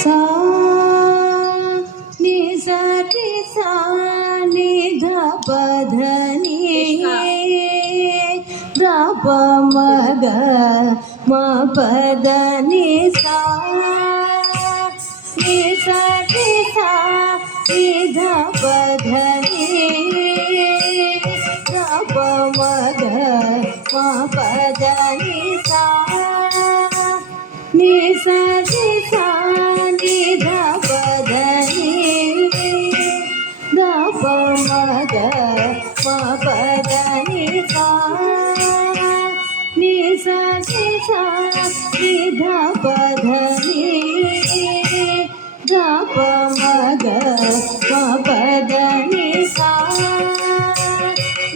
सा नि सा रि सा नि ध प ध नि ध प म ग म प ध नि सा नि सा रि सा नि ध प ध नि ध प म ग म प ध नि सा नि सा रि सा नि ध प ध नि ध प म ग म प ध नि सा नि सा रि सा नि ध प ध नि ध प म ग म प ध नि सा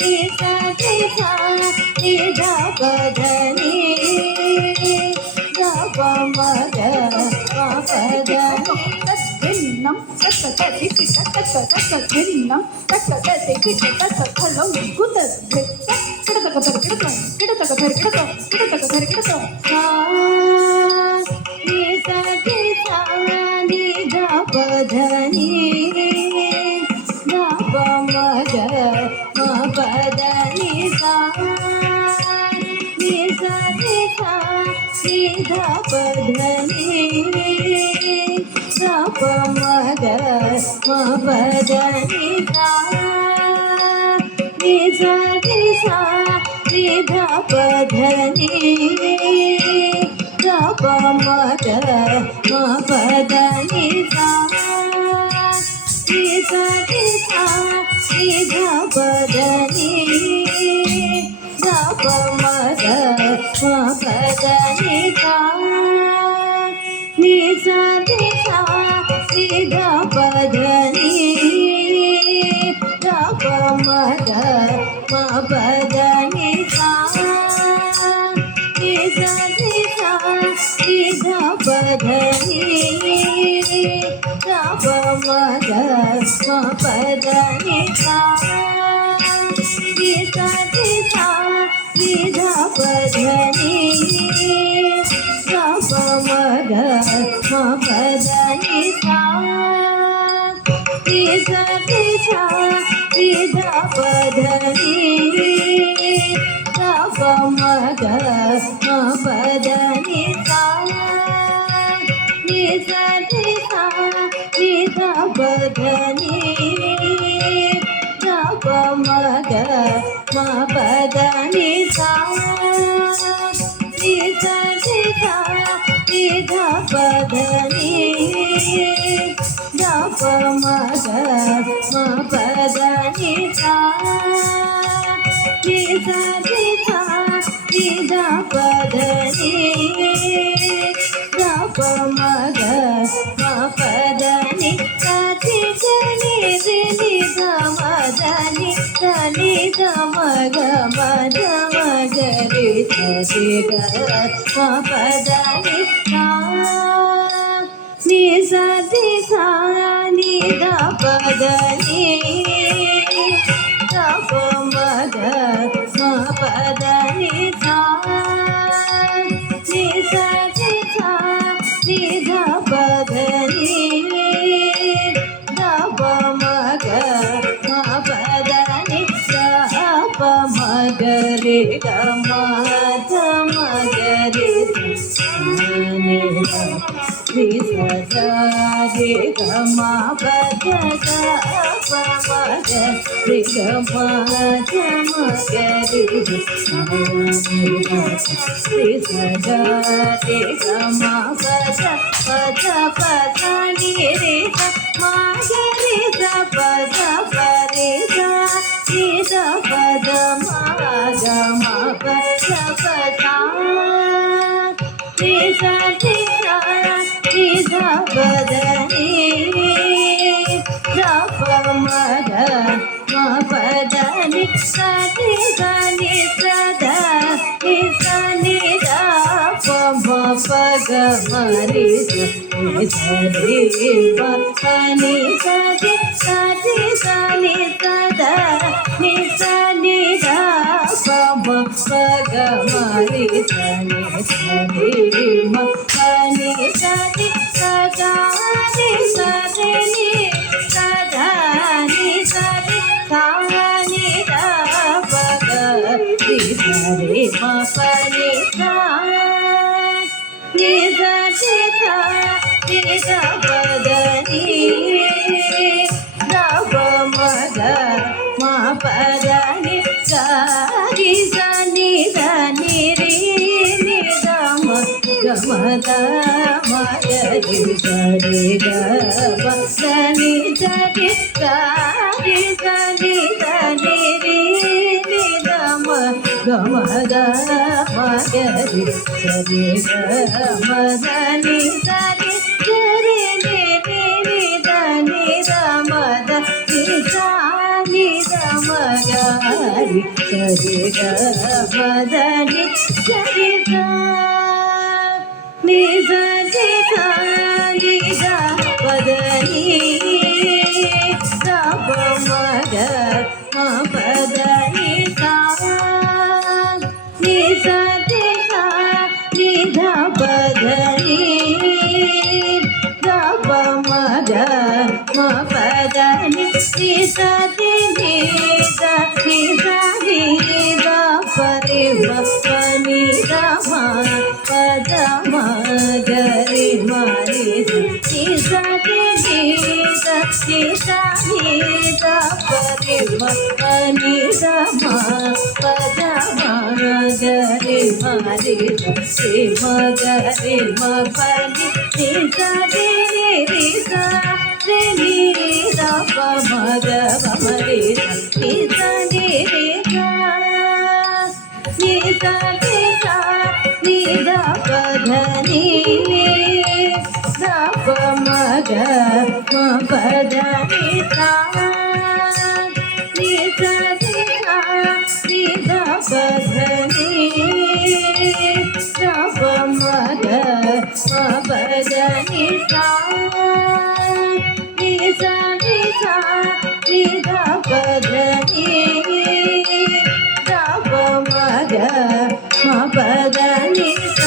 नि सा रि सा नि ध प ध नि ध प म ग म प ध नि भिन्नं तत्त दिक् तत्त भिन्नं तत्त दिक् तत्त फलं कुतः किडतक किडतक किडतक किडतक किडतक किडतक सा नि सा रि सा नि ध प ध नि ध प म ग म प ध नि सा नि सा रि सा नि ध प ध नि ध प म ग म प ध नि सा नि सा रि सा नि ध प ध नि ध प म ग म प ध नि सा नि सा रि सा नि ध प ध नि ध प म ग म प ध नि सा नि सा रि सा नि ध प ध नि ध प म ग म प ध नि सा नि सा रि सा नि ध प ध नि ध प म ग म प ध नि सा नि सा रि सा नि ध प ध नि ध प म ग म प ध नि सा नि सा रि सा नि ध प ध नि ध प म ग म प ध नि सा नि सा रि सा नि ध प ध नि ध प म ग म प ध नि सा नि सा रि सा नि ध प ध नि ध प म ग म प ध नि सा नि सा रि सा नि ध प ध नि ध प म ग म प ध नि सा रि ಗ ನಿ ರಿ ನಿ ಧ ಮ ಧ ನಿ ಧ ನಿ ಧ ಮ ಗ ಮ ಧ ಮ ಗ ರಿ ಸ ರಿ ಗ ಮ ಪ ಧ ನಿ ಸಾ ನಿ ಸ ರಿ ಸಾ ನಿ ಧ ಪ ಧ ನಿ ಧ ಪ ಮ ಗ ಮ ಪ ಧ ನಿ ಸಾ ನಿ ಸ ರಿ ಸಾ ನಿ ಧ ಪ ಧ ನಿ ಧ ಪ ಮ ಗ ಮ ಪ ಧ ನಿ ಸ ಪ ಮ ಗ ರಿ ಗ ಮ ಧ ಮ ಗ ರಿ ಸ ನಿ ಧ ರಿ ಸ ಗ ರಿ ಗ ಮ ಪ ಧ ಗ ಪ ಮ ಗ ರಿ ಗ ಮ ಧ ಮ ಗ ರಿ ಸ ನಿ ಧ ರಿ ಸ ಗ ರಿ ಗ ಮ ಪ ಧ ಪ ಧ ನಿ ರಿ ಸ ಮ ಗ ರಿ ಸ ಪ ಧ ಪ ರಿ ಸ ನಿ ಧ ಪ ಧ ಮ ಗ ಮ ಪ ಧ ಪ ಸಾ ನಿ ಸ ರಿ ಸ ನಿ ಧ ಪ ಧ ನಿ ಧ ಪ ಮ ಗ ಮ ಪ ಧ ನಿ ಸ ರಿ ಸ ನಿ ಸ ಧ ನಿ ಸ ನಿ ಧ ಪ ಮ ಪ ಗ ಮ ರಿ ಸ ನಿ ಸ ರಿ ಪ ಪ ನಿ ಸ ರಿ ಸ ರಿ ಸ ನಿ ಸ ಧ ನಿ ಸ ನಿ ಧ ಪ ಮ ಪ ಗ ಮ ರಿ ಸ ನಿ ಸ ರಿ ಮ ಪ ನಿ ಸ ರಿ ಸ ಗ ನಿದ ಪದ ನೀ ದಪ ಮಗ ಮ ಪದ ನಿ ಗಾರಿ ಸ ನಿದ ನಿರಿ ನಿದ ಮ ಗಮದ ಮಗರಿ ಸರಿ ಗ ಪ ನಿ ಸರಿ ಗಾರಿ ಸ ನಿದ ನಿರಿ ನಿದ ಮ ಗಮದ ಮಗರಿ ಸರಿ ಗ ಮದ ನಿ ಸರಿ ಗರಿ ನಿರಿ ನಿದ ನಿದ ಮದ ನಿ ಸ ನಿದ ಮಗರಿ ಸರಿ ಗ ಮದ ನಿ ಸರಿ ಗ ನಿ ಸರಿ ಗ ನಿ ದ ಪದ ನಿ ದ ಪ ಮಗ ಮ ಪದ ನಿ ಸ ನಿ ಸರಿ ಗ ನಿ ದ ಪದ ನಿ ದ ಪ ಮಗ ಮ ಪದ ನಿ ನಿ ಸರಿ ನಿ ದ ನಿ ಸರಿ ದ ಪರಿ ಮ ಪ ನಿ ದ ಮ ಪದ ಮ ಗರಿ ಮ ನಿ ನಿ ಸರಿ ನಿ ದ ನಿ ಸರಿ ದ ಪರಿ ಮ ಪ ನಿ ದ ಮ ಪದ ಮ ಗರಿ ಮ ನಿ ನಿ ಮ ಗರಿ ಮ ಪ ನಿ ನಿ ಸರಿ ನಿ ಸ ರಿ ನಿ ದ ಪ ಮ ಗ ಮ ರಿ ನಿ ಸ ನಿ ರಿ ಸ ನಿ ಸ ನಿ ಸ ನಿ ದ ಪದ ನಿ ದ ಪ ಮ ಗ ಮ ಪದ ನಿ ಸ ನಿ ಸ ನಿ ಸ ನಿ ದ ಪದ ನಿ ದ ಪ ಮ ಗ ಮ ಪದ ನಿ ಸ ನಿ ಸ ನಿ ಸ ನಿ ದ ಪದ ನಿ ದ ಪ ಮ ಗ ಮ ಪದ ನಿ ಸ